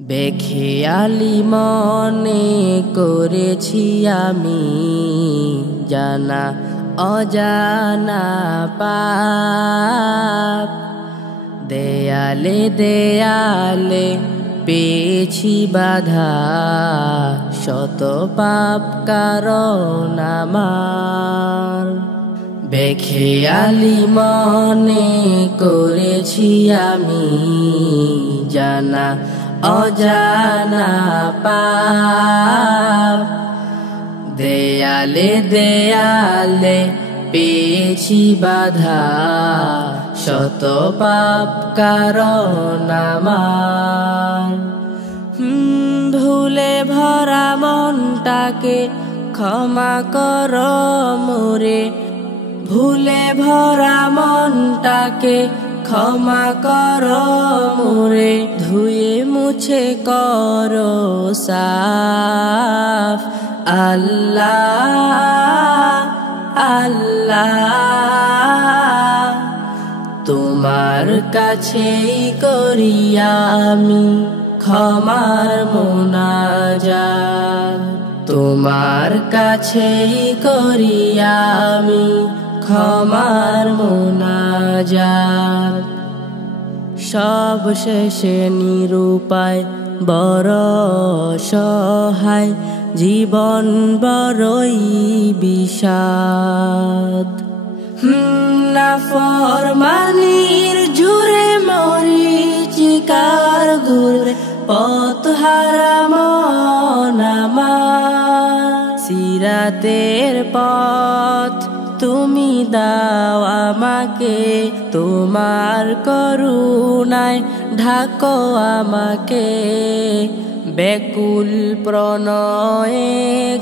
বেখেয়ালি মনে করেছি আমি জানা অজানা পাপ, দেয়ালে দেয়ালে পেয়েছি বাধা, শত পাপ কারণ আমার। বেখেয়ালি মনে করেছি আমি জানা অজানা পাপ, দেয়ালে দেয়ালে পেয়েছি বাধা, শত পাপ কারণ আমার। ভুলে ভরা মনটাকে ক্ষমা কর মোরে, ভুলে ভরা মনটাকে ক্ষমা কর মোরে, ধুয়ে মুছে কর সাফ। আল্লাহ আল্লাহ তোমার কাছেই করি আমি ক্ষমার মুনাজাত, তোমার কাছেই করি আমি ক্ষমার মুনাজাত। সব শেষে নিরুপায় বড় সহায়, জীবন বড়ই বিষাদ। নাফরমানির জুড়ে মরিচিকার ঘুরে পথ হারা মন আমার। সিরাতের পথ তুমি দাও আমাকে, তোমার করুণায় ঢাকো আমাকে। বেকুল প্রণয়ে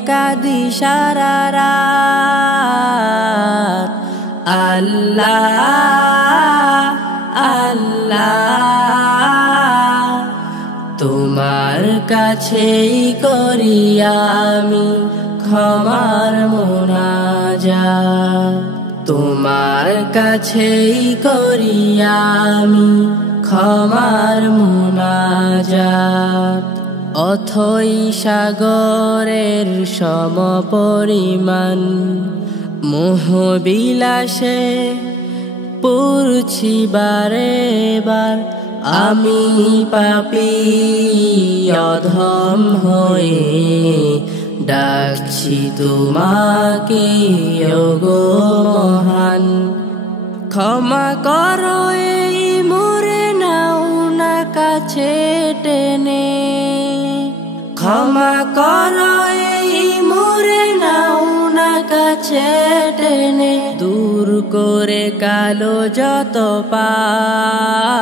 কাঁদি সারা রাত। আল্লাহ আল্লাহ তোমার কাছেই করি আমি ক্ষমার মুনাজাত, তোমার কাছেই করি আমি ক্ষমার মুনাজাত। অথই সাগরের সমপরিমাণ মোহ বিলাসে পড়ছি বারে বার, আমি পাপী অধম হয়ে ডাকছি তোমাকে ওগো মহান। ক্ষমা করো এই মোরে নাও না কাছে টেনে, ক্ষমা করো এই মোরে নাও না কাছে টেনে। দূর করে কালো যত পাপ।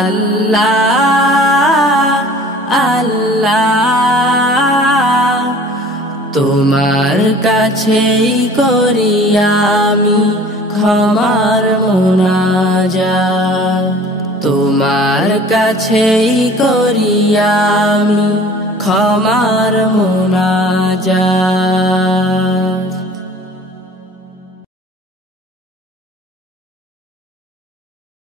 আল্লাহ আল্লাহ তোমার কাছেই করি আমি ক্ষমার মুনাজাত, তোমার কাছেই করি আমি ক্ষমার মুনাজাত।